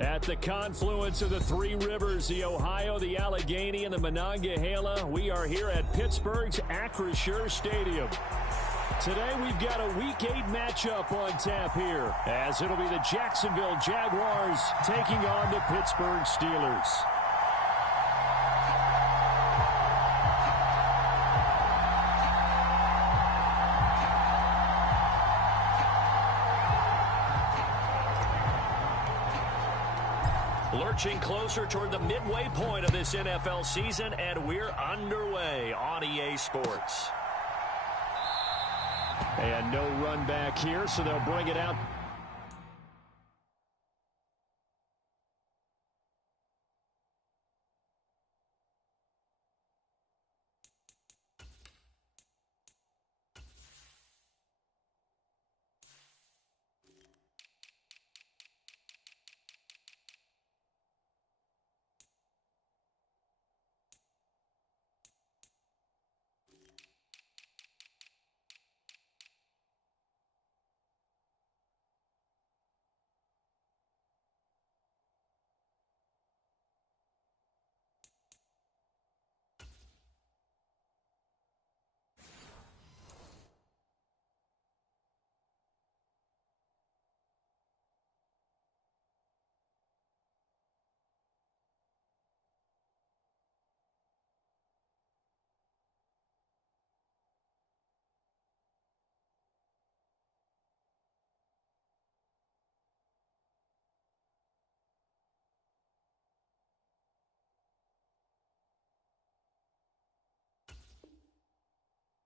At the confluence of the three rivers, the Ohio, the Allegheny, and the Monongahela, we are here at Pittsburgh's Acrisure Stadium. Today we've got a Week 8 matchup on tap here, as it'll be the Jacksonville Jaguars taking on the Pittsburgh Steelers. Lurching closer toward the midway point of this NFL season, and we're underway on EA Sports. And no run back here, so they'll bring it out.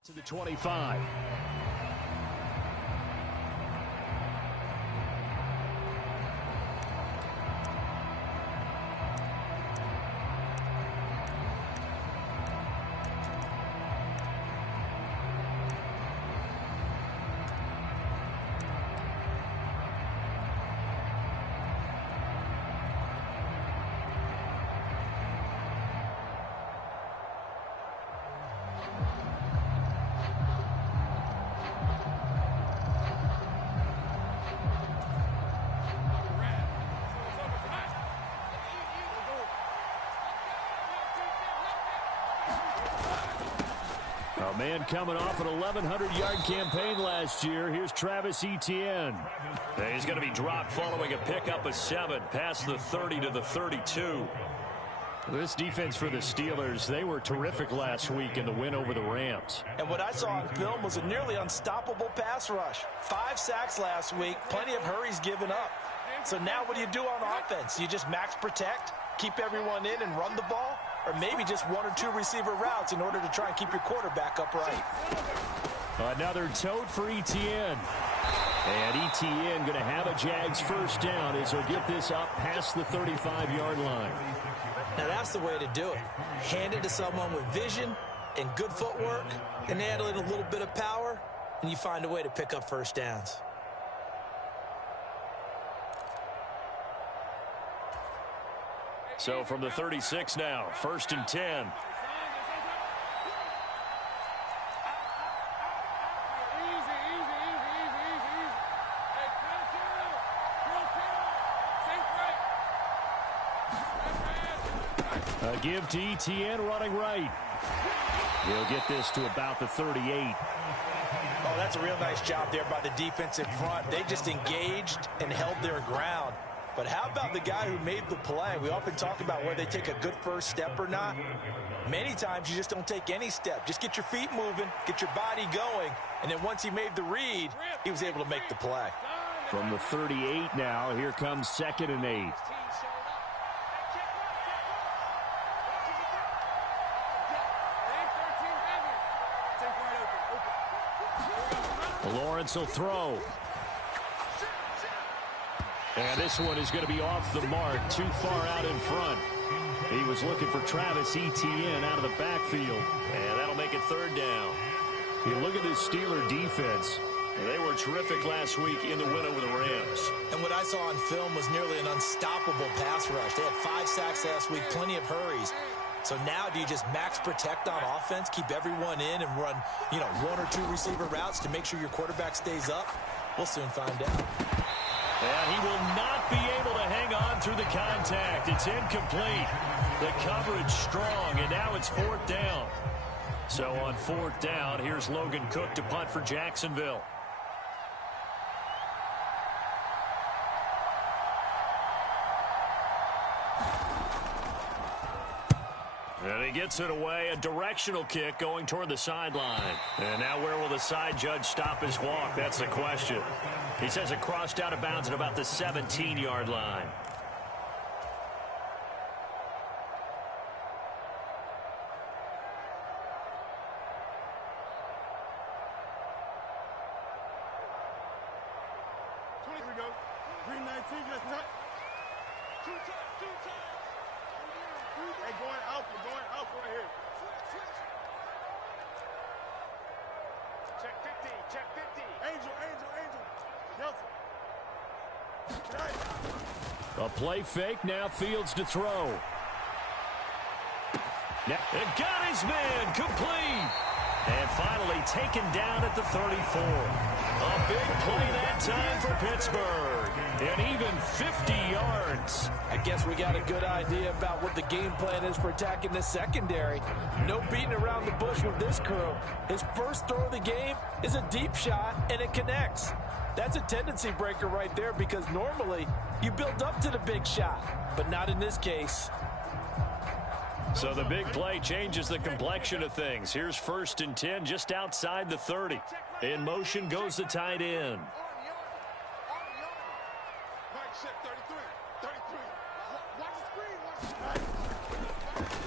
To the 25. A man coming off an 1,100-yard campaign last year. Here's Travis Etienne. He's going to be dropped following a pickup of 7 past the 30 to the 32. This defense for the Steelers, they were terrific last week in the win over the Rams. And what I saw on film was a nearly unstoppable pass rush. 5 sacks last week, plenty of hurries given up. So now what do you do on offense? You just max protect, keep everyone in and run the ball? Or maybe just 1 or 2 receiver routes in order to try and keep your quarterback upright. Another tote for Etienne. And Etienne going to have a Jags first down as he'll get this up past the 35-yard line. Now that's the way to do it. Hand it to someone with vision and good footwork, and add in a little bit of power, and you find a way to pick up first downs. So from the 36 now, 1st and 10. A give to Etienne running right. He'll get this to about the 38. Oh, that's a real nice job there by the defense in front. They just engaged and held their ground. But how about the guy who made the play? We often talk about whether they take a good first step or not. Many times you just don't take any step. Just get your feet moving, get your body going, and then once he made the read, he was able to make the play. From the 38 now, here comes 2nd and 8. Lawrence will throw. And this one is going to be off the mark, too far out in front. He was looking for Travis Etienne out of the backfield. And that'll make it 3rd down. You look at this Steeler defense. They were terrific last week in the win over the Rams. And what I saw on film was nearly an unstoppable pass rush. They had 5 sacks last week, plenty of hurries. So now do you just max protect on offense, keep everyone in and run, 1 or 2 receiver routes to make sure your quarterback stays up? We'll soon find out. And he will not be able to hang on through the contact. It's incomplete. The coverage strong, and now it's 4th down. So on 4th down, here's Logan Cook to punt for Jacksonville. And he gets it away, a directional kick going toward the sideline. And now where will the side judge stop his walk? That's the question. He says it crossed out of bounds at about the 17-yard line. A play fake, now Fields to throw. And got his man, complete. And finally taken down at the 34. A big play that time for Pittsburgh. And even 50 yards. I guess we got a good idea about what the game plan is for attacking this secondary. No beating around the bush with this crew. His first throw of the game is a deep shot, and it connects. That's a tendency breaker right there because normally you build up to the big shot, but not in this case. So the big play changes the complexion of things. Here's 1st and 10 just outside the 30. In motion goes the tight end.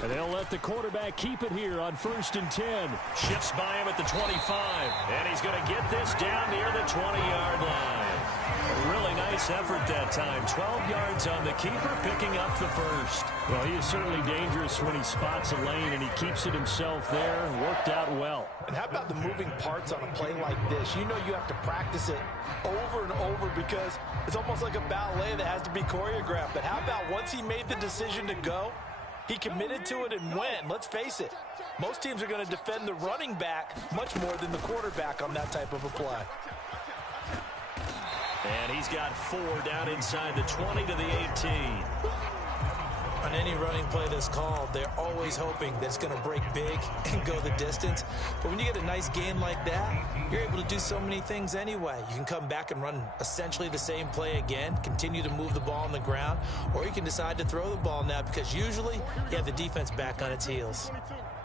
And they'll let the quarterback keep it here on 1st and 10. Shifts by him at the 25. And he's going to get this down near the 20-yard line. A really nice effort that time. 12 yards on the keeper, picking up the first. Well, he is certainly dangerous when he spots a lane, and he keeps it himself there. Worked out well. And how about the moving parts on a play like this? You know you have to practice it over and over because it's almost like a ballet that has to be choreographed. But how about once he made the decision to go, he committed to it and went. Let's face it, most teams are going to defend the running back much more than the quarterback on that type of a play. And he's got 4 down inside the 20 to the 18. On any running play that's called, they're always hoping that it's going to break big and go the distance. But when you get a nice gain like that, you're able to do so many things anyway. You can come back and run essentially the same play again, continue to move the ball on the ground, or you can decide to throw the ball now because usually you have the defense back on its heels.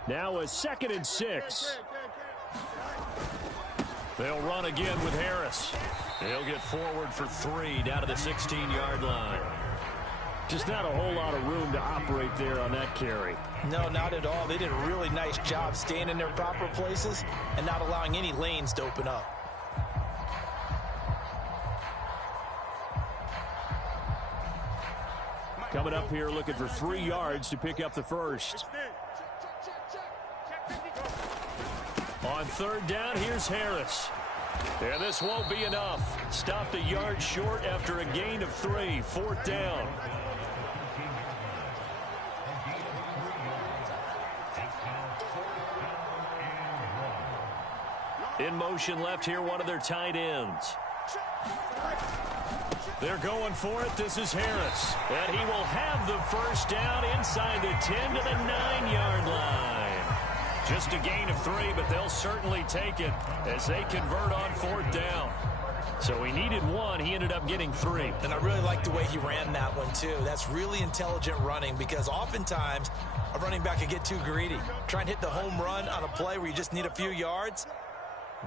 Now a 2nd and 6. They'll run again with Harris. They'll get forward for 3 down to the 16-yard line. Just not a whole lot of room to operate there on that carry. No, not at all. They did a really nice job staying in their proper places and not allowing any lanes to open up. Coming up here looking for 3 yards to pick up the first. On 3rd down, here's Harris. And this won't be enough. Stopped a yard short after a gain of 3. 4th down. In motion left here, one of their tight ends. They're going for it. This is Harris. And he will have the first down inside the 10 to the 9-yard line. Just a gain of 3, but they'll certainly take it as they convert on 4th down. So he needed 1. He ended up getting 3. And I really like the way he ran that one, too. That's really intelligent running because oftentimes a running back can get too greedy. Try and hit the home run on a play where you just need a few yards.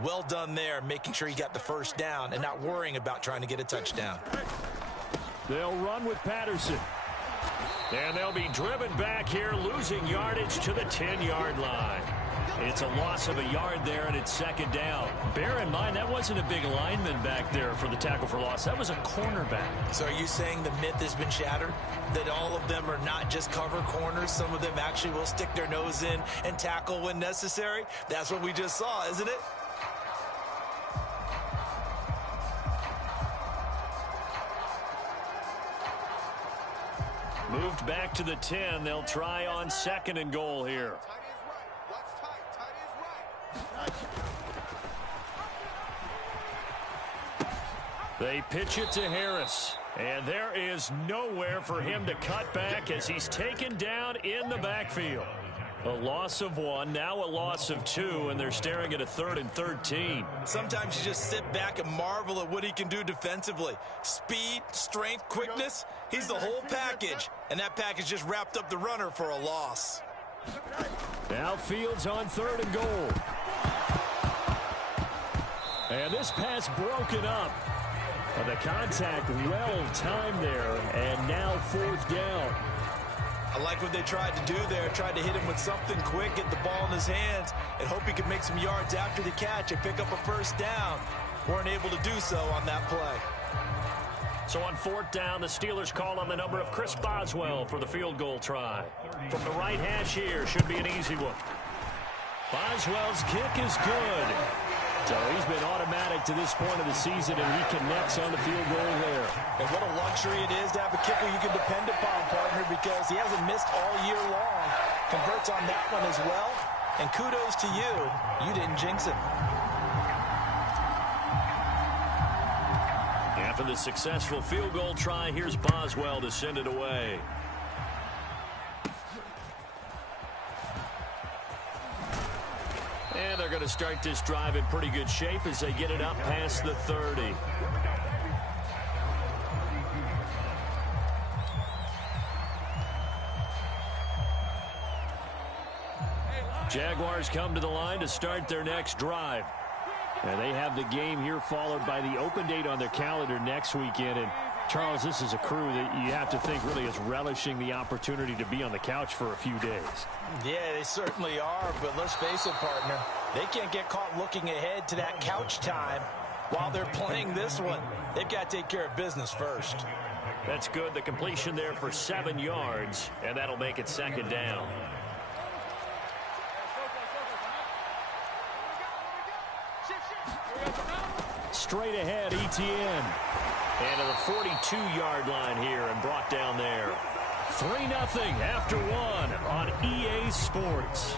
Well done there, making sure he got the first down and not worrying about trying to get a touchdown. They'll run with Patterson. And they'll be driven back here, losing yardage to the 10-yard line. It's a loss of a yard there, and it's 2nd down. Bear in mind, that wasn't a big lineman back there for the tackle for loss. That was a cornerback. So are you saying the myth has been shattered? That all of them are not just cover corners? Some of them actually will stick their nose in and tackle when necessary? That's what we just saw, isn't it? Moved back to the 10. They'll try on 2nd and goal here. They pitch it to Harris. And there is nowhere for him to cut back as he's taken down in the backfield. A loss of 1, now a loss of 2, and they're staring at a 3rd and 13. Sometimes you just sit back and marvel at what he can do defensively. Speed, strength, quickness, he's the whole package. And that package just wrapped up the runner for a loss. Now Fields on 3rd and goal. And this pass broken up. The contact well timed there, and now 4th down. I like what they tried to do there. Tried to hit him with something quick, get the ball in his hands, and hope he could make some yards after the catch and pick up a 1st down. Weren't able to do so on that play. So on 4th down, the Steelers call on the number of Chris Boswell for the field goal try. From the right hash here, should be an easy one. Boswell's kick is good. So he's been automatic to this point of the season, and he connects on the field goal there. And what a luxury it is to have a kicker you can depend upon, partner, because he hasn't missed all year long. Converts on that one as well. And kudos to you. You didn't jinx him. After the successful field goal try, here's Boswell to send it away. And they're going to start this drive in pretty good shape as they get it up past the 30. Jaguars come to the line to start their next drive. And they have the game here followed by the open date on their calendar next weekend. And Charles, this is a crew that you have to think really is relishing the opportunity to be on the couch for a few days. Yeah, they certainly are, but let's face it, partner. They can't get caught looking ahead to that couch time while they're playing this one. They've got to take care of business first. That's good. The completion there for 7 yards, and that'll make it 2nd down. Straight ahead, Etienne. And to the 42-yard line here and brought down there. 3-0 after 1 on EA Sports.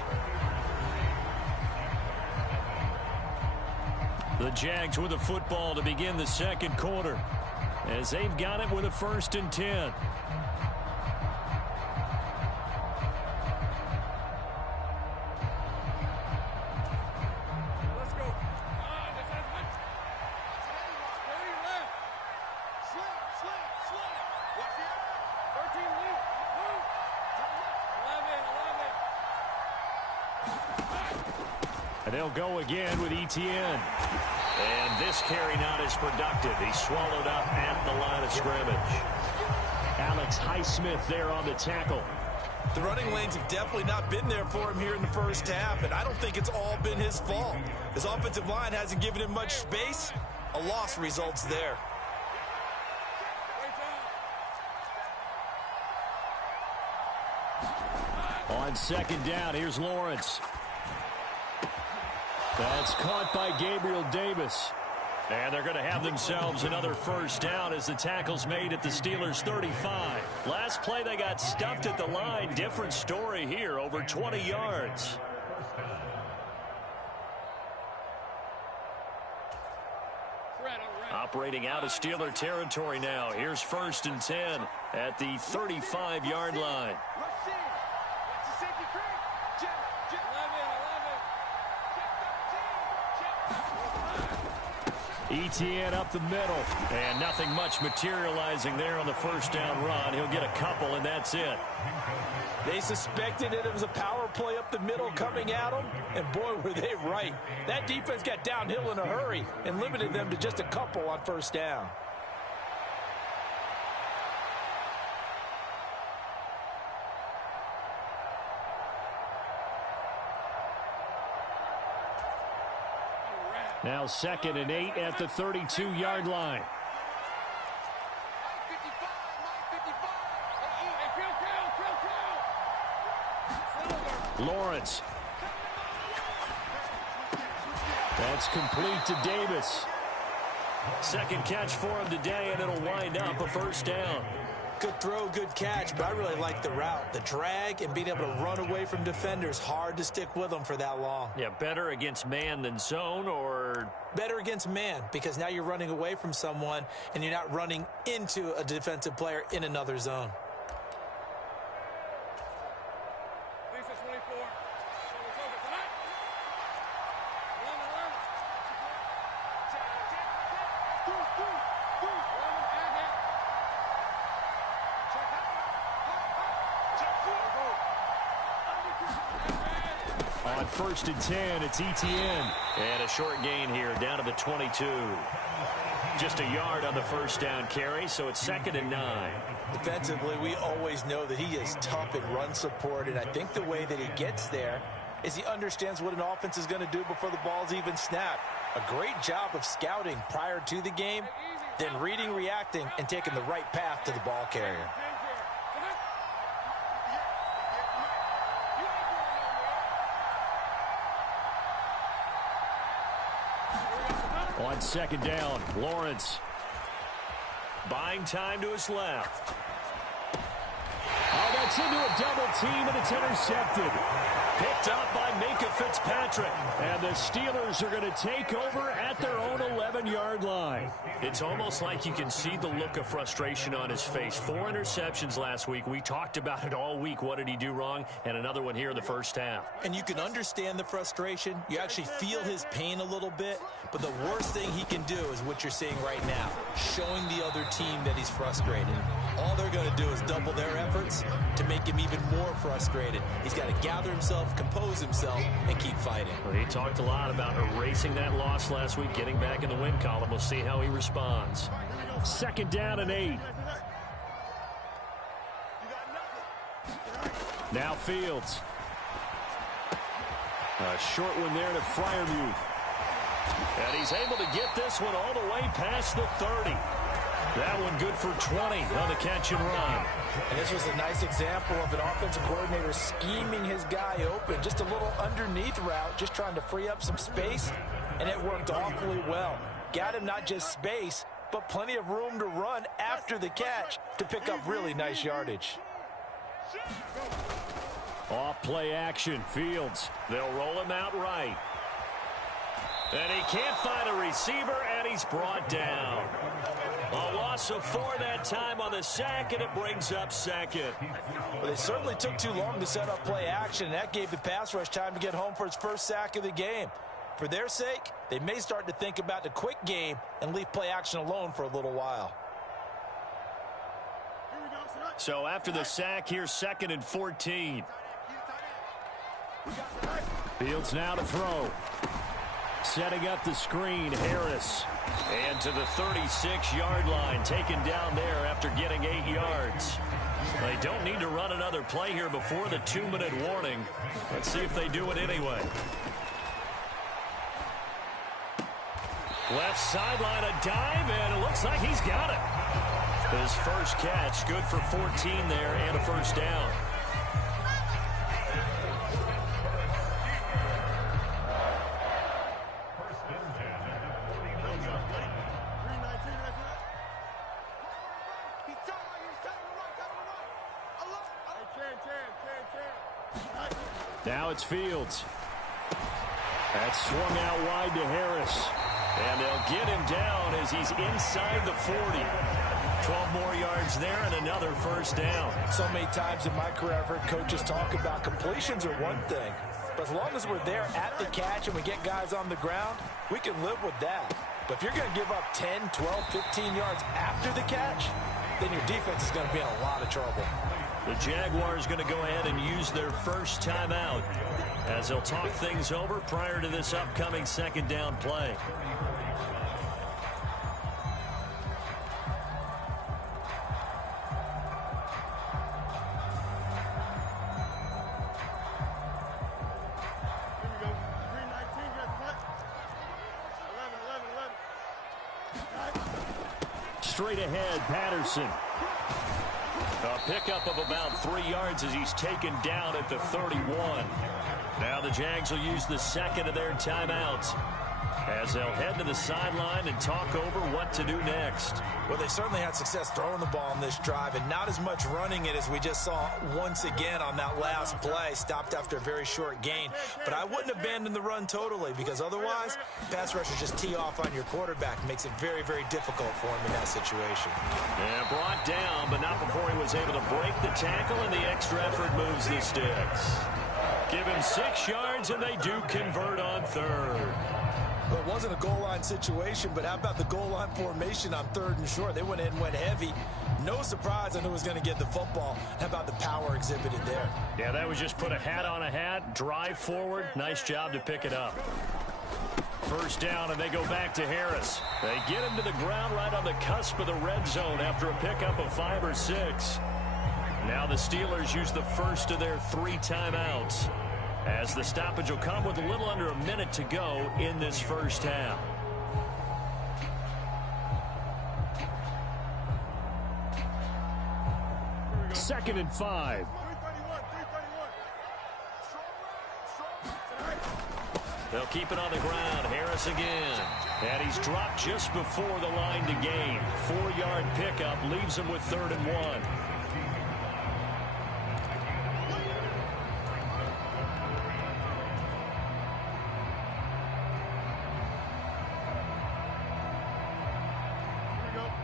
The Jags with the football to begin the 2nd quarter as they've got it with a 1st and 10. And they'll go again with Etienne. And this carry not as productive. He's swallowed up at the line of scrimmage. Alex Highsmith there on the tackle. The running lanes have definitely not been there for him here in the 1st half, and I don't think it's all been his fault. His offensive line hasn't given him much space. A loss results there. On 2nd down, here's Lawrence. That's caught by Gabriel Davis. And they're going to have themselves another 1st down as the tackle's made at the Steelers' 35. Last play, they got stuffed at the line. Different story here, over 20 yards. Operating out of Steeler territory now. Here's 1st and 10 at the 35-yard line. Etienne up the middle, and nothing much materializing there on the 1st down run. He'll get a couple, and that's it. They suspected it was a power play up the middle coming at them, and boy, were they right. That defense got downhill in a hurry and limited them to just a couple on 1st down. Now 2nd and 8 at the 32-yard line. Lawrence. That's complete to Davis. 2nd catch for him today, and it'll wind up a 1st down. Good throw, good catch, but I really like the route. The drag and being able to run away from defenders, hard to stick with them for that long. Yeah, better against man than zone, or? Better against man, because now you're running away from someone and you're not running into a defensive player in another zone. On 1st and 10, it's Etienne. And a short gain here, down to the 22. Just a yard on the first down carry, so it's 2nd and 9. Defensively, we always know that he is tough in run support, and I think the way that he gets there is he understands what an offense is going to do before the ball's even snapped. A great job of scouting prior to the game, then reading, reacting, and taking the right path to the ball carrier. On 2nd down, Lawrence. Buying time to his left. Oh, that's into a double team, and it's intercepted. Picked up by Minkah Fitzpatrick. And the Steelers are going to take over at their own 11-yard line. It's almost like you can see the look of frustration on his face. 4 interceptions last week. We talked about it all week. What did he do wrong? And another one here in the first half. And you can understand the frustration. You actually feel his pain a little bit. But the worst thing he can do is what you're seeing right now, showing the other team that he's frustrated. All they're going to do is double their efforts to make him even more frustrated. He's got to gather himself, compose himself, and keep fighting. Well, he talked a lot about erasing that loss last week, getting back in the win column. We'll see how he responds. 2nd down and 8. Now Fields. A short one there to Freiermuth. And he's able to get this one all the way past the 30. That one good for 20 on the catch and run. And this was a nice example of an offensive coordinator scheming his guy open. Just a little underneath route, just trying to free up some space, and it worked awfully well. Got him not just space, but plenty of room to run after the catch to pick up really nice yardage. Off play action, Fields. They'll roll him out right. And he can't find a receiver, and he's brought down. A loss of 4 that time on the sack, and it brings up 2nd. Well, they certainly took too long to set up play action, and that gave the pass rush time to get home for its first sack of the game. For their sake, they may start to think about the quick game and leave play action alone for a little while. So after the sack, here's 2nd and 14. Fields now to throw. Setting up the screen, Harris. And to the 36-yard line, taken down there after getting 8 yards. They don't need to run another play here before the 2-minute warning. Let's see if they do it anyway. Left sideline, a dive, and it looks like he's got it. His first catch, good for 14 there and a first down. Now it's Fields. That's swung out wide to Harris. And they'll get him down as he's inside the 40. 12 more yards there and another first down. So many times in my career I've heard coaches talk about completions are one thing. But as long as we're there at the catch and we get guys on the ground, we can live with that. But if you're going to give up 10, 12, 15 yards after the catch, then your defense is going to be in a lot of trouble. The Jaguars going to go ahead and use their first timeout as they'll talk things over prior to this upcoming 2nd down play. Straight ahead, Patterson. A pickup of about 3 yards as he's taken down at the 31. Now the Jags will use the second of their timeouts. as they'll head to the sideline and talk over what to do next. Well, they certainly had success throwing the ball on this drive and not as much running it as we just saw once again on that last play. Stopped after a very short gain. But I wouldn't abandon the run totally, because otherwise, pass rushers just tee off on your quarterback. Makes it very, very difficult for him in that situation. And brought down, but not before he was able to break the tackle, and the extra effort moves the sticks. Give him 6 yards, and they do convert on third. Well, it wasn't a goal line situation, but how about the goal line formation on 3rd and short? They went in and went heavy. No surprise on who was going to get the football. How about the power exhibited there? Yeah, that was just put a hat on a hat, drive forward. Nice job to pick it up. First down, and they go back to Harris. They get him to the ground right on the cusp of the red zone after a pickup of 5 or 6. Now the Steelers use the first of their 3 timeouts, as the stoppage will come with a little under a minute to go in this first half. Second and 5. They'll keep it on the ground. Harris again. And he's dropped just before the line to gain. 4-yard pickup leaves him with 3rd and 1.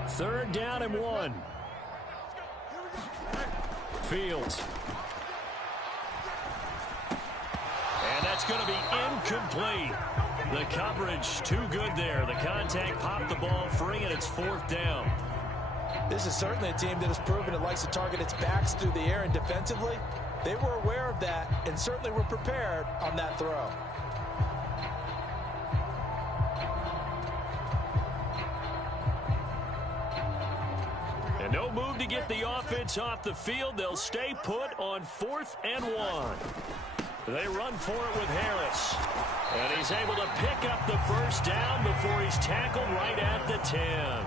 Third down and 1. Fields. And that's going to be incomplete. The coverage too good there. The contact popped the ball free, and it's 4th down. This is certainly a team that has proven it likes to target its backs through the air, and defensively, they were aware of that and certainly were prepared on that throw. And no move to get the offense off the field. They'll stay put on 4th and 1. They run for it with Harris. And he's able to pick up the first down before he's tackled right at the 10.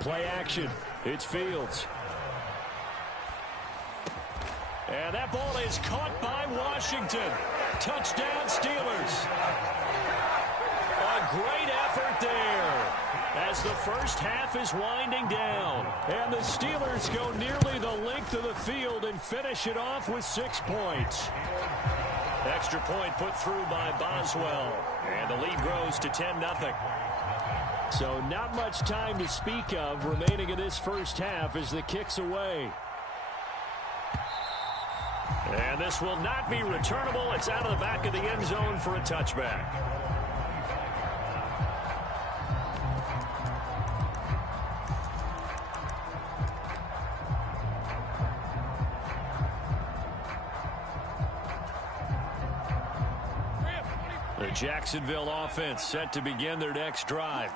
Play action. It's Fields. And that ball is caught by Washington. Touchdown, Steelers. A great effort there as the first half is winding down. And the Steelers go nearly the length of the field and finish it off with 6 points. Extra point put through by Boswell. And the lead grows to 10-0. So not much time to speak of remaining in this first half as the kick's away. And this will not be returnable. It's out of the back of the end zone for a touchback. The Jacksonville offense set to begin their next drive.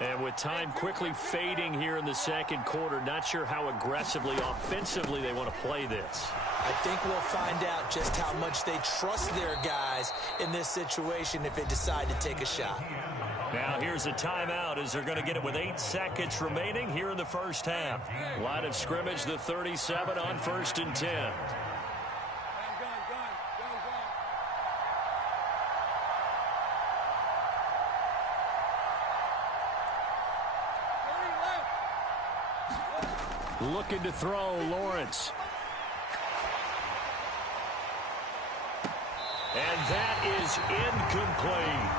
And with time quickly fading here in the second quarter, not sure how aggressively, offensively they want to play this. I think we'll find out just how much they trust their guys in this situation if they decide to take a shot. Now here's a timeout as they're going to get it with 8 seconds remaining here in the first half. Line of scrimmage, the 37 on 1st and 10. Looking to throw, Lawrence. And that is incomplete.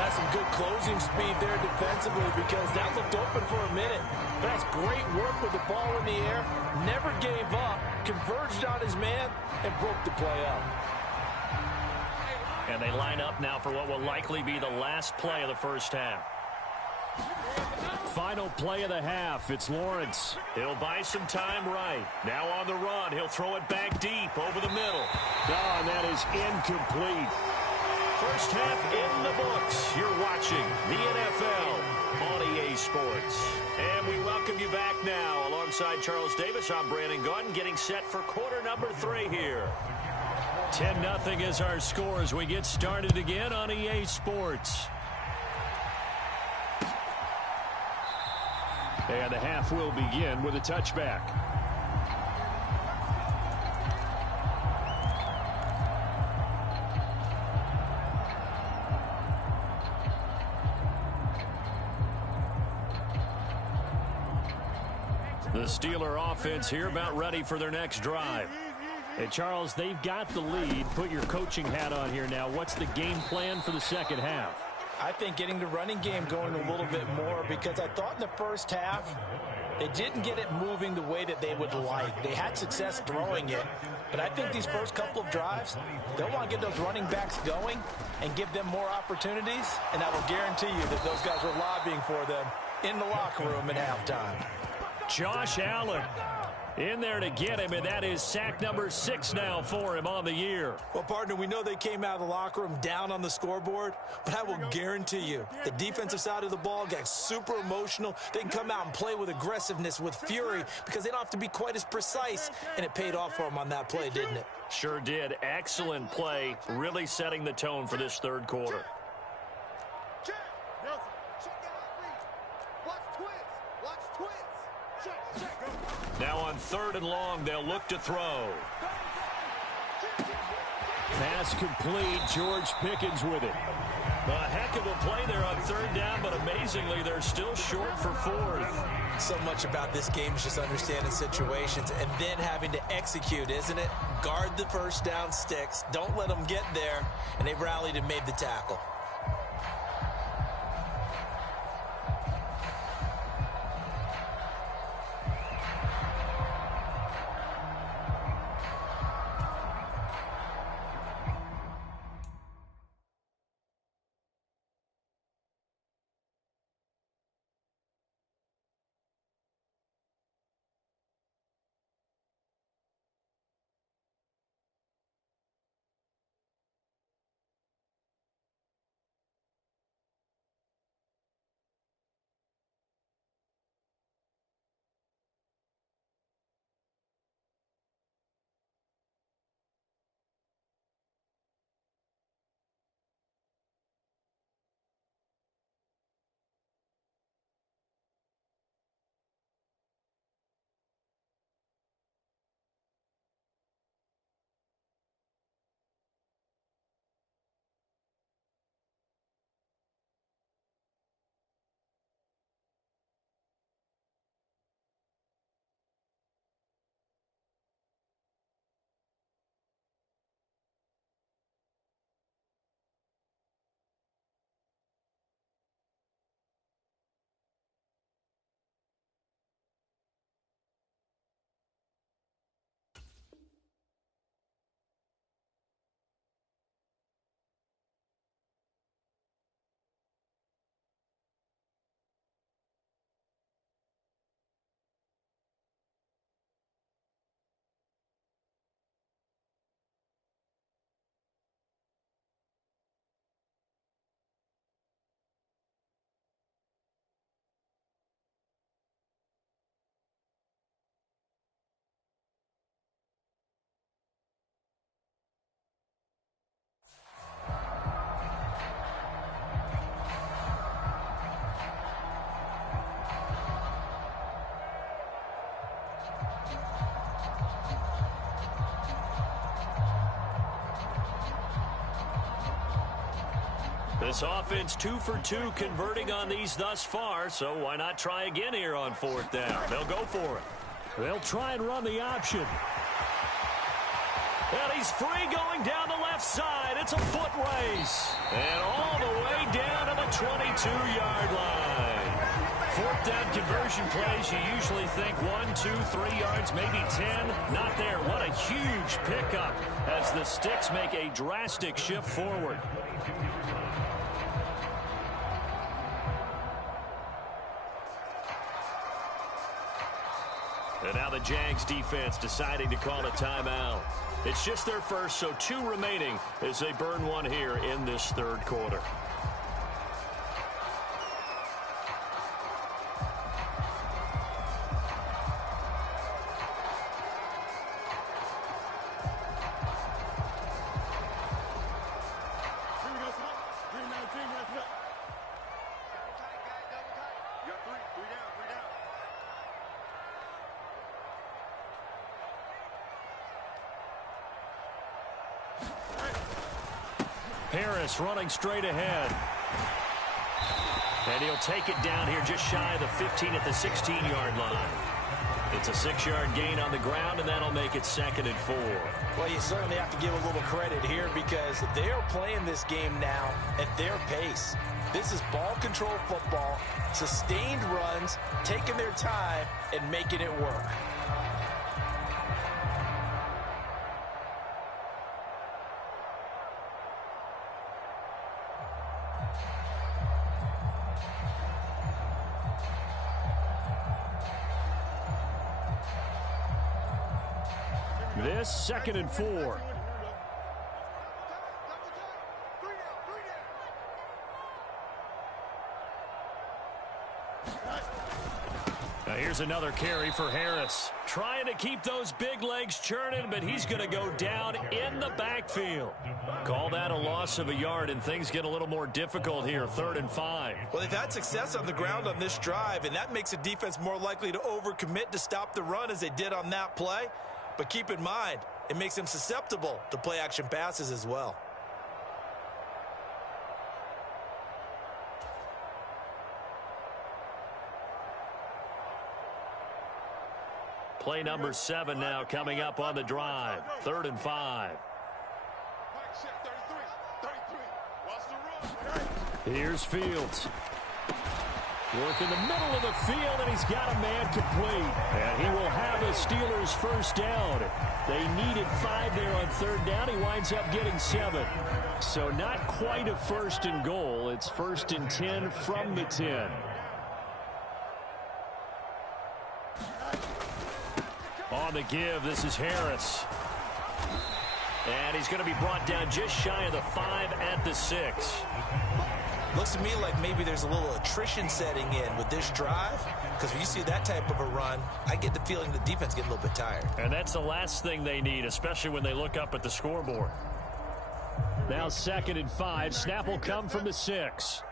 That's some good closing speed there defensively, because that looked open for a minute. That's great work with the ball in the air. Never gave up, converged on his man, and broke the play up. And they line up now for what will likely be the last play of the first half. Final play of the half. It's Lawrence. He'll buy some time right. Now on the run. He'll throw it back deep over the middle. Oh, and that is incomplete. First half in the books. You're watching the NFL on EA Sports. And we welcome you back now. Alongside Charles Davis, I'm Brandon Gaudin, getting set for quarter number 3 here. 10-0 is our score as we get started again on EA Sports. And the half will begin with a touchback. The Steeler offense here about ready for their next drive. Hey, Charles, they've got the lead. Put your coaching hat on here now. What's the game plan for the second half? I think getting the running game going a little bit more, because I thought in the first half they didn't get it moving the way that they would like. They had success throwing it, but I think these first couple of drives, they'll want to get those running backs going and give them more opportunities, and I will guarantee you that those guys were lobbying for them in the locker room at halftime. Josh Allen in there to get him, and that is sack number 6 now for him on the year. Well, partner, we know they came out of the locker room down on the scoreboard, but I will guarantee you the defensive side of the ball got super emotional. They can come out and play with aggressiveness, with fury, because they don't have to be quite as precise, and it paid off for them on that play, didn't it? Sure did. Excellent play, really setting the tone for this third quarter. Now on 3rd and long, they'll look to throw. Pass complete. George Pickens with it. A heck of a play there on 3rd down, but amazingly, they're still short for 4th. So much about this game is just understanding situations and then having to execute, isn't it? Guard the first down sticks. Don't let them get there. And they rallied and made the tackle. This offense 2 for 2 converting on these thus far, so why not try again here on 4th down? They'll go for it. They'll try and run the option. And he's free going down the left side. It's a foot race. And all the way down to the 22-yard line. 4th down conversion plays, you usually think 1, 2, 3 yards, maybe 10. Not there. What a huge pickup as the Sticks make a drastic shift forward. And now the Jags defense deciding to call a timeout. It's just their first, so 2 remaining as they burn one here in this third quarter. Harris running straight ahead. And he'll take it down here just shy of the 15 at the 16-yard line. It's a 6-yard gain on the ground, and that'll make it 2nd and 4. Well, you certainly have to give a little credit here because they are playing this game now at their pace. This is ball control football, sustained runs, taking their time, and making it work. This 2nd and 4. Now here's another carry for Harris. Trying to keep those big legs churning, but he's going to go down in the backfield. Call that a loss of a yard, and things get a little more difficult here. 3rd and 5. Well, they've had success on the ground on this drive, and that makes a defense more likely to overcommit to stop the run as they did on that play. But keep in mind, it makes them susceptible to play-action passes as well. Play number 7 now coming up on the drive. 3rd and 5. Here's Fields. Work in the middle of the field, and he's got a man complete. And he will have a Steelers first down. They needed 5 there on 3rd down. He winds up getting 7. So not quite a 1st and goal. It's 1st and 10 from the 10. On the give, this is Harris. And he's going to be brought down just shy of the 5 at the 6. Looks to me like maybe there's a little attrition setting in with this drive, because when you see that type of a run, I get the feeling the defense getting a little bit tired. And that's the last thing they need, especially when they look up at the scoreboard. Now 2nd and 5. Snap will come from the 6.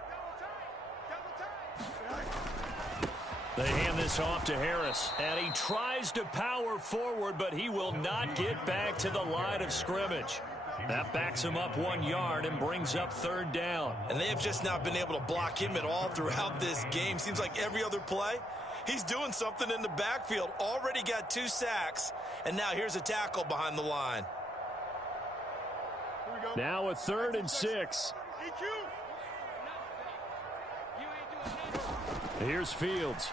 They hand this off to Harris, and he tries to power forward, but he will not get back to the line of scrimmage. That backs him up 1 yard and brings up 3rd down. And they have just not been able to block him at all throughout this game. Seems like every other play, he's doing something in the backfield. Already got 2 sacks, and now here's a tackle behind the line. Now a 3rd and 6. Here's Fields.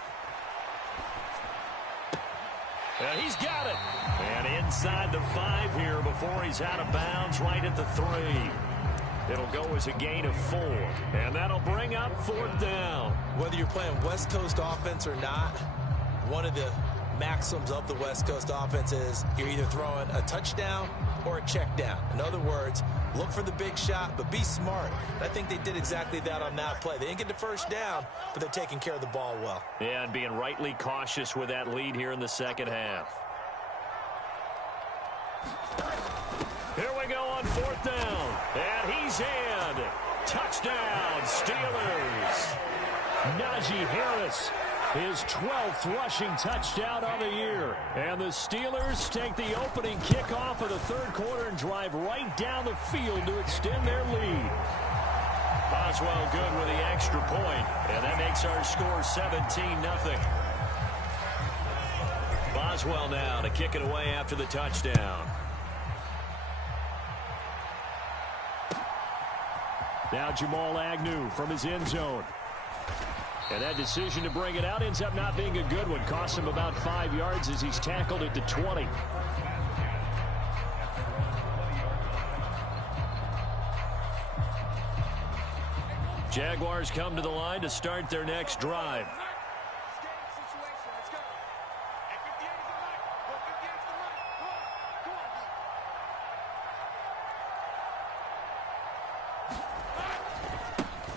And he's got it. And inside the 5 here before he's out of bounds, right at the 3. It'll go as a gain of 4. And that'll bring up 4th down. Whether you're playing West Coast offense or not, one of the maxims of the West Coast offense is you're either throwing a touchdown or a check down. In other words, look for the big shot, but be smart. And I think they did exactly that on that play. They didn't get the first down, but they're taking care of the ball well. Yeah, and being rightly cautious with that lead here in the 2nd half. Here we go on 4th down. And he's in. Touchdown, Steelers. Najee Harris, his 12th rushing touchdown of the year. And the Steelers take the opening kickoff of the 3rd quarter and drive right down the field to extend their lead. Boswell good with the extra point, and that makes our score 17-0. Boswell now to kick it away after the touchdown. Now Jamal Agnew from his end zone. And that decision to bring it out ends up not being a good one. Cost him about 5 yards as he's tackled at the 20. Jaguars come to the line to start their next drive.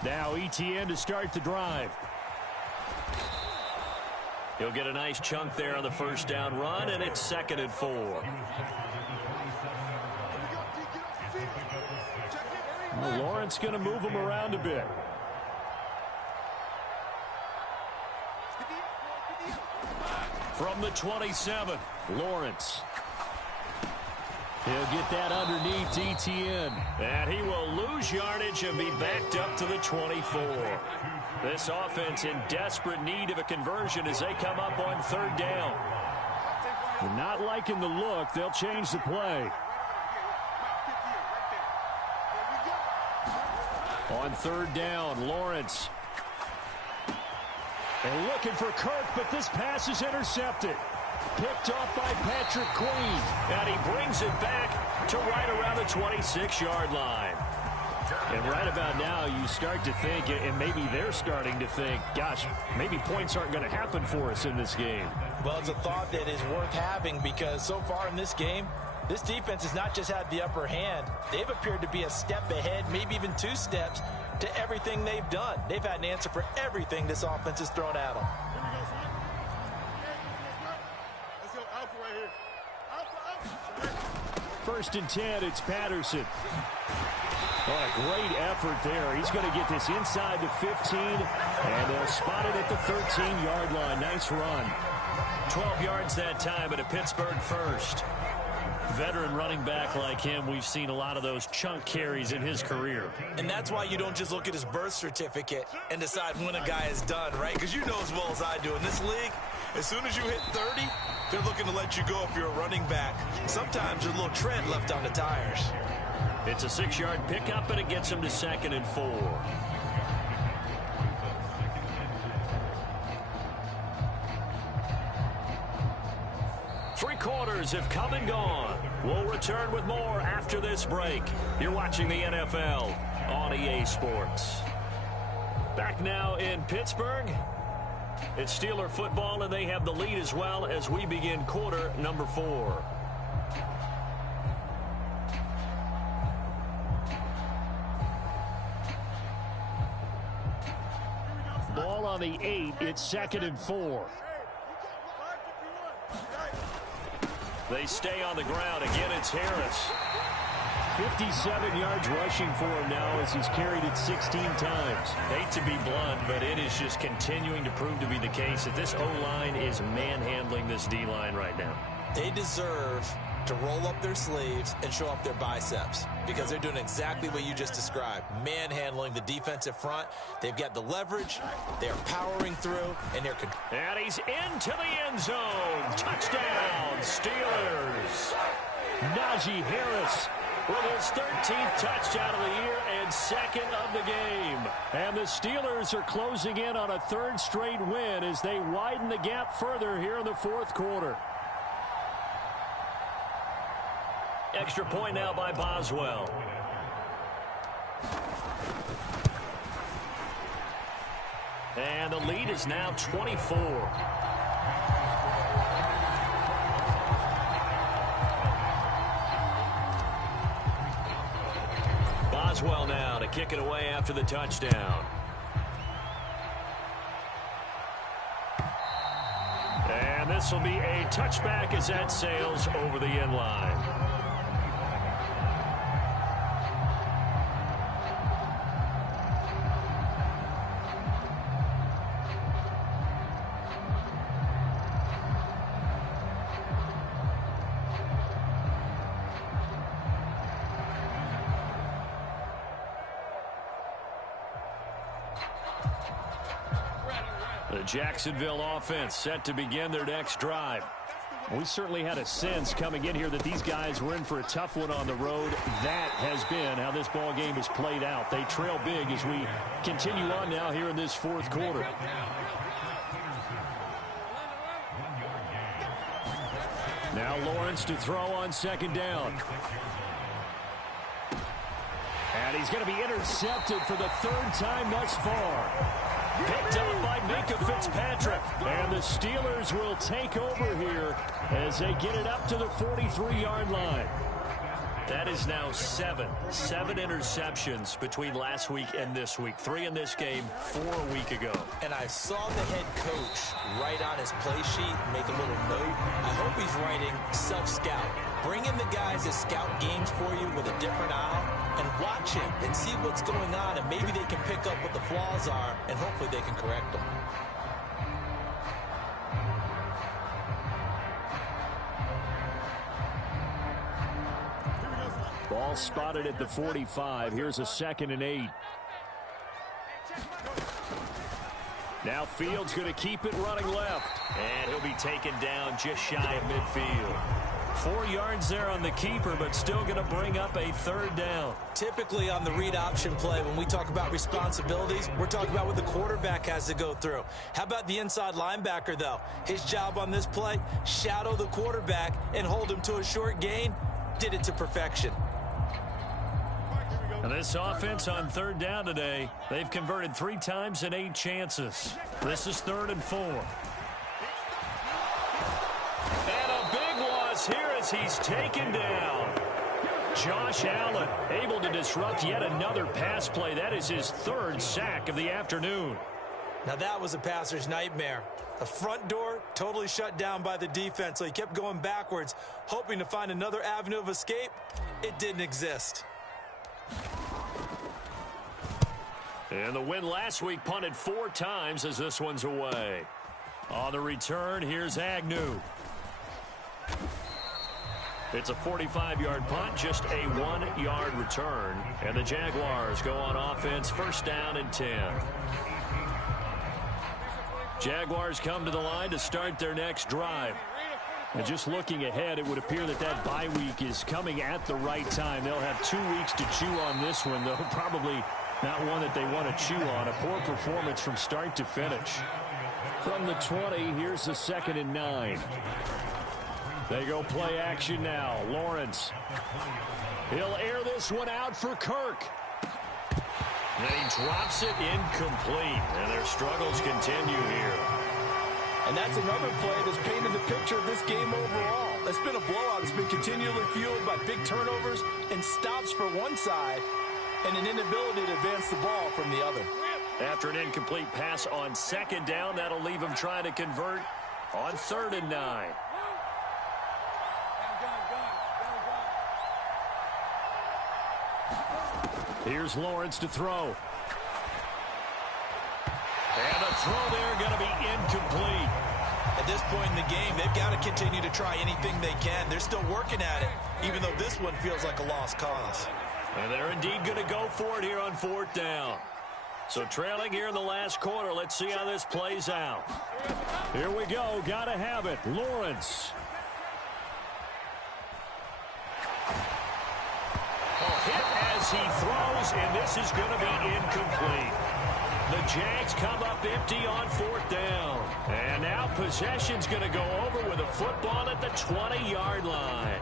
Now ETN to start the drive. He'll get a nice chunk there on the first down run, and it's 2nd and 4. Well, Lawrence going to move him around a bit. From the 27, Lawrence. He'll get that underneath ETN. And he will lose yardage and be backed up to the 24. This offense in desperate need of a conversion as they come up on 3rd down. They're not liking the look. They'll change the play. On third down, Lawrence. And looking for Kirk, but this pass is intercepted. Picked off by Patrick Queen. And he brings it back to right around the 26-yard line. And right about now, you start to think, and maybe they're starting to think, gosh, maybe points aren't going to happen for us in this game. Well, it's a thought that is worth having because so far in this game, this defense has not just had the upper hand. They've appeared to be a step ahead, maybe even 2 steps to everything they've done. They've had an answer for everything this offense has thrown at them. First and 10, it's Patterson. What a great effort there. He's going to get this inside the 15, and they'll spot it at the 13-yard line. Nice run. 12 yards that time at a Pittsburgh first. Veteran running back like him, we've seen a lot of those chunk carries in his career. And that's why you don't just look at his birth certificate and decide when a guy is done, right? Because you know as well as I do, in this league, as soon as you hit 30, they're looking to let you go if you're a running back. Sometimes there's a little tread left on the tires. It's a 6-yard pickup, and it gets him to 2nd and 4. Three quarters have come and gone. We'll return with more after this break. You're watching the NFL on EA Sports. Back now in Pittsburgh. It's Steeler football, and they have the lead as well as we begin quarter number 4. Ball on the 8. It's 2nd and 4. They stay on the ground. Again, it's Harris. 57 yards rushing for him now as he's carried it 16 times. Hate to be blunt, but it is just continuing to prove to be the case that this O-line is manhandling this D-line right now. They deserve to roll up their sleeves and show up their biceps because they're doing exactly what you just described, manhandling the defensive front. They've got the leverage, they're powering through, and they're... And he's into the end zone. Touchdown, Steelers. Najee Harris with his 13th touchdown of the year and 2nd of the game. And the Steelers are closing in on a 3rd straight win as they widen the gap further here in the 4th quarter. Extra point now by Boswell. And the lead is now 24. Boswell now to kick it away after the touchdown. And this will be a touchback as that sails over the end line. The Jacksonville offense set to begin their next drive. We certainly had a sense coming in here that these guys were in for a tough one on the road. That has been how this ball game has played out. They trail big as we continue on now here in this 4th quarter. Now Lawrence to throw on 2nd down. And he's going to be intercepted for the 3rd time thus far. Picked up by Minkah Fitzpatrick. And the Steelers will take over here as they get it up to the 43-yard line. That is now 7 interceptions between last week and this week. 3 in this game, 4 a week ago. And I saw the head coach write on his play sheet, make a little note. I hope he's writing self-scout. Bring in the guys that scout games for you with a different eye and watch it and see what's going on, and maybe they can pick up what the flaws are, and hopefully they can correct them. Ball spotted at the 45. Here's a 2nd and 8. Now Fields going to keep it running left. And he'll be taken down just shy of midfield. 4 yards there on the keeper, but still going to bring up a third down. Typically on the read option play, when we talk about responsibilities, we're talking about what the quarterback has to go through. How about the inside linebacker, though? His job on this play, shadow the quarterback and hold him to a short gain. Did it to perfection. And this offense on third down today, they've converted 3 times in 8 chances. This is 3rd and 4. And a big loss here as he's taken down. Josh Allen able to disrupt yet another pass play. That is his 3rd sack of the afternoon. Now that was a passer's nightmare. The front door totally shut down by the defense, so he kept going backwards, hoping to find another avenue of escape. It didn't exist. And the win last week punted 4 times as this one's away. On the return, here's Agnew. It's a 45-yard punt, just a 1-yard return. And the Jaguars go on offense, 1st down and 10. Jaguars come to the line to start their next drive. And just looking ahead, it would appear that that bye week is coming at the right time. They'll have 2 weeks to chew on this one, though probably not one that they want to chew on. A poor performance from start to finish. From the 20, here's the 2nd and 9. They go play action now. Lawrence. He'll air this one out for Kirk. And he drops it incomplete. And their struggles continue here. And that's another play that's painted the picture of this game overall. It's been a blowout. It's been continually fueled by big turnovers and stops for one side and an inability to advance the ball from the other. After an incomplete pass on 2nd down, that'll leave him trying to convert on 3rd and 9. Here's Lawrence to throw. And a throw there going to be incomplete. At this point in the game, they've got to continue to try anything they can. They're still working at it, even though this one feels like a lost cause. And they're indeed going to go for it here on 4th down. So trailing here in the last quarter. Let's see how this plays out. Here we go. Got to have it. Lawrence. Hit as he throws, and this is going to be incomplete. The Jags come up empty on 4th down. And now possession's going to go over with a football at the 20-yard line.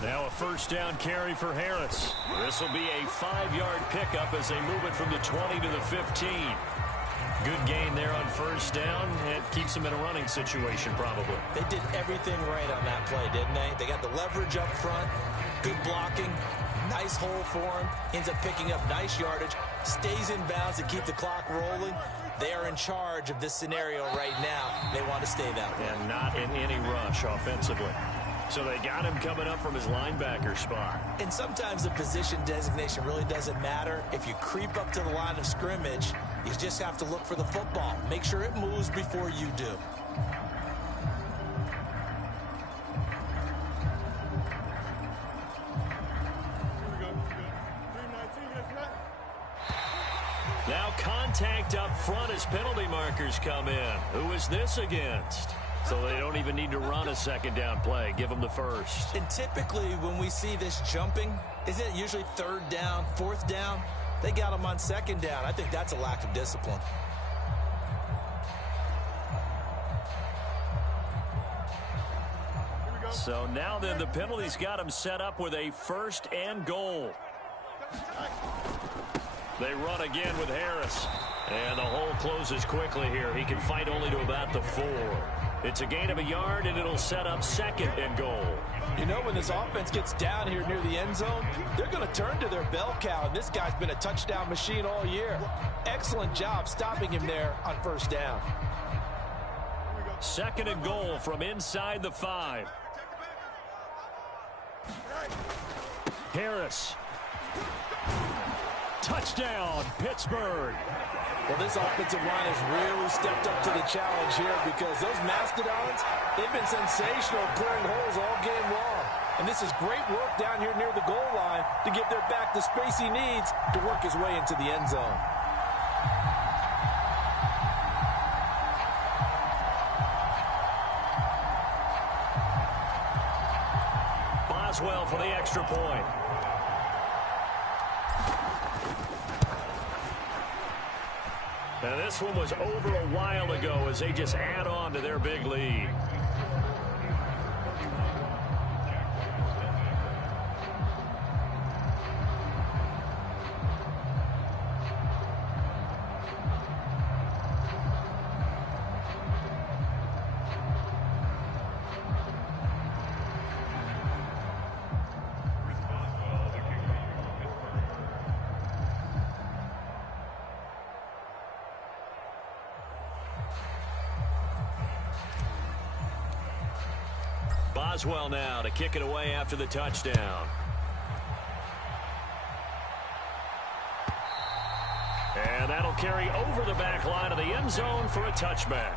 Now a 1st down carry for Harris. This will be a 5-yard pickup as they move it from the 20 to the 15. Good gain there on 1st down. It keeps them in a running situation probably. They did everything right on that play, didn't they? They got the leverage up front, good blocking, nice hole for him, ends up picking up nice yardage, stays in bounds to keep the clock rolling. They are in charge of this scenario right now. They want to stay that way. And not in any rush offensively. So they got him coming up from his linebacker spot. And sometimes the position designation really doesn't matter. If you creep up to the line of scrimmage, you just have to look for the football. Make sure it moves before you do. Now contact up front as penalty markers come in. Who is this against? So they don't even need to run a 2nd down play. Give them the 1st. And typically when we see this jumping, isn't it usually 3rd down, 4th down? They got them on 2nd down. I think that's a lack of discipline. So now then the penalties got him set up with a 1st and goal. They run again with Harris. And the hole closes quickly here. He can fight only to about the 4. It's a gain of a yard, and it'll set up 2nd and goal. You know, when this offense gets down here near the end zone, they're going to turn to their bell cow. And this guy's been a touchdown machine all year. Excellent job stopping him there on 1st down. 2nd and goal from inside the 5. Harris. Touchdown, Pittsburgh. Well, this offensive line has really stepped up to the challenge here because those Mastodons, they've been sensational at clearing holes all game long. And this is great work down here near the goal line to give their back the space he needs to work his way into the end zone. Boswell for the extra point. Now this one was over a while ago as they just add on to their big lead. Boswell now to kick it away after the touchdown. And that'll carry over the back line of the end zone for a touchback.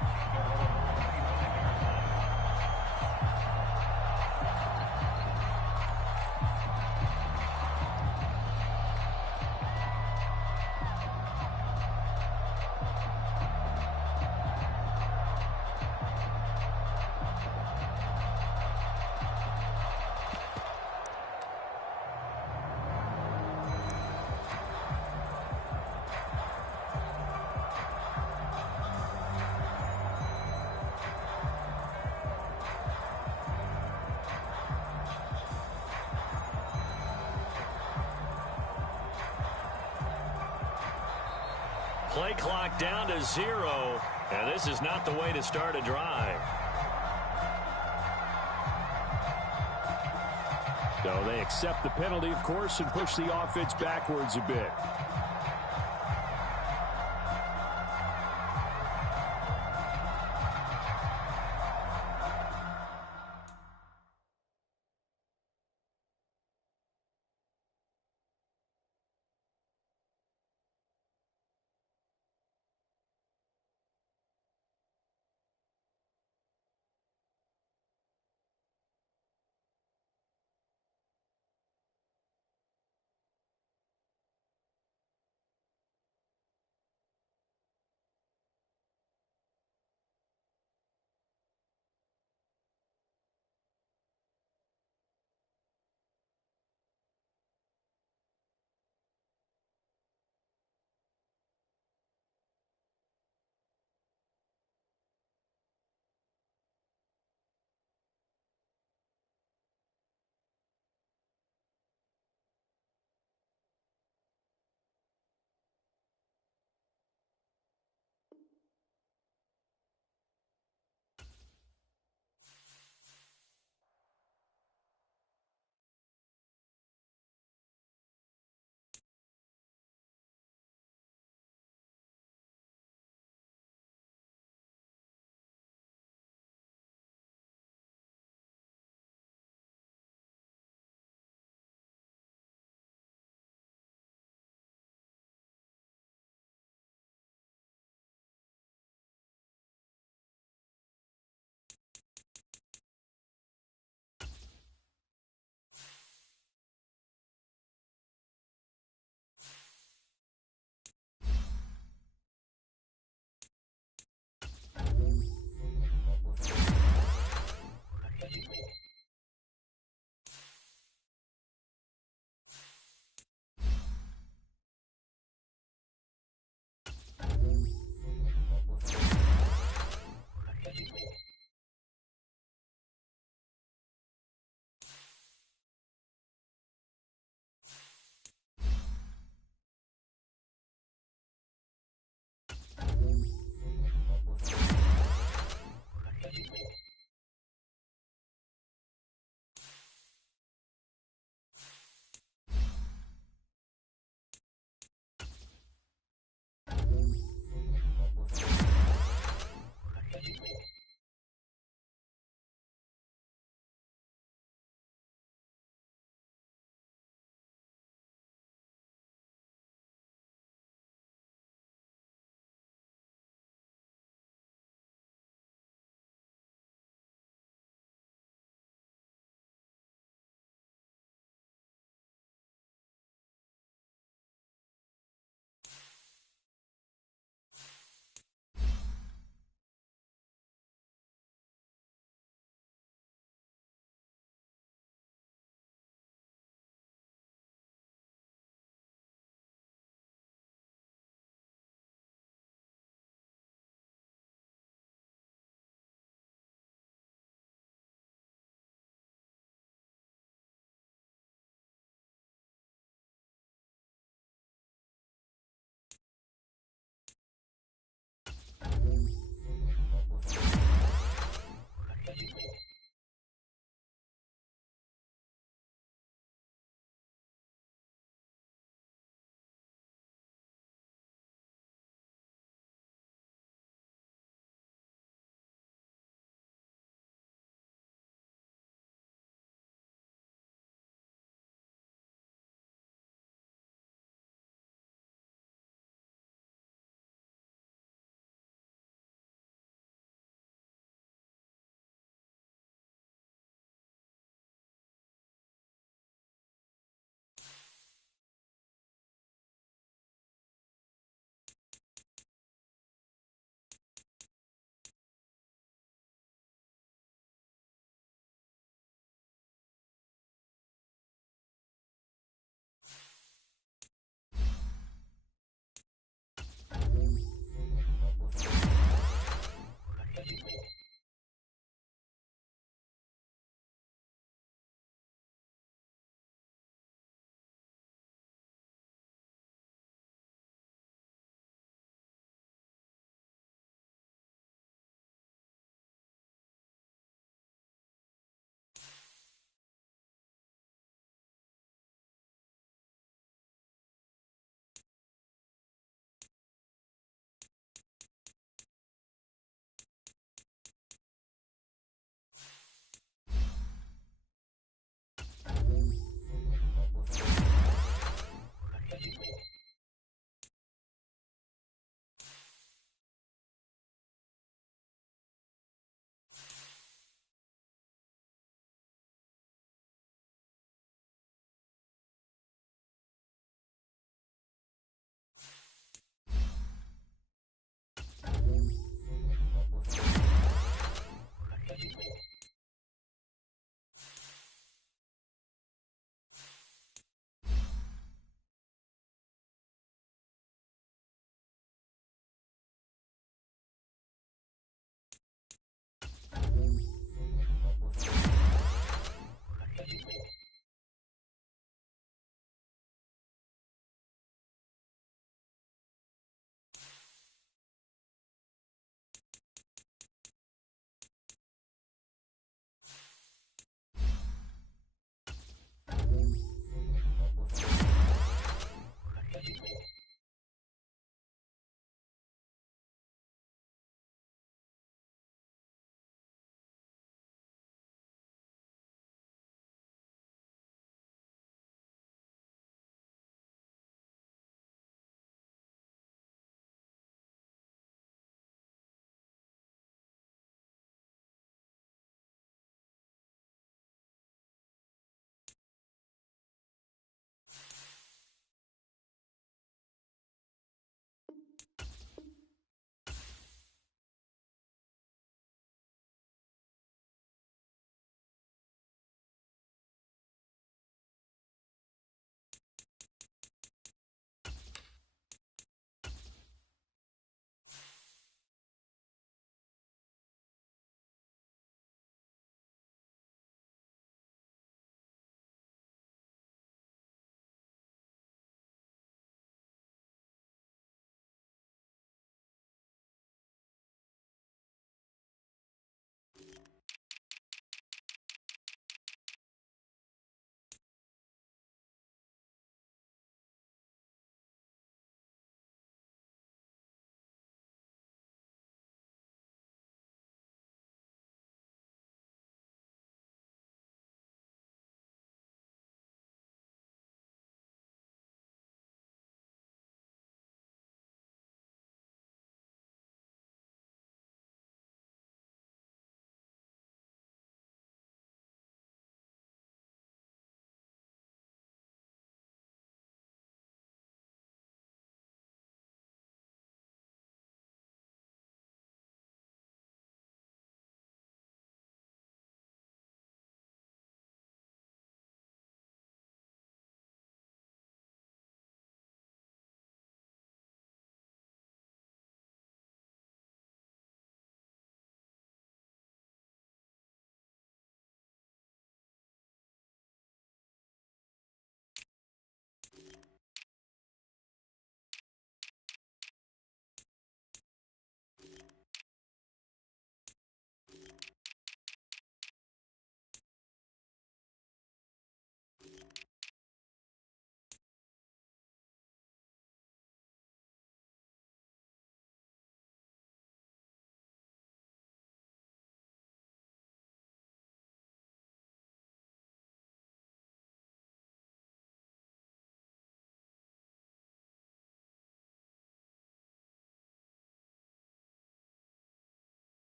Play clock down to 0, and this is not the way to start a drive. So they accept the penalty, of course, and push the offense backwards a bit.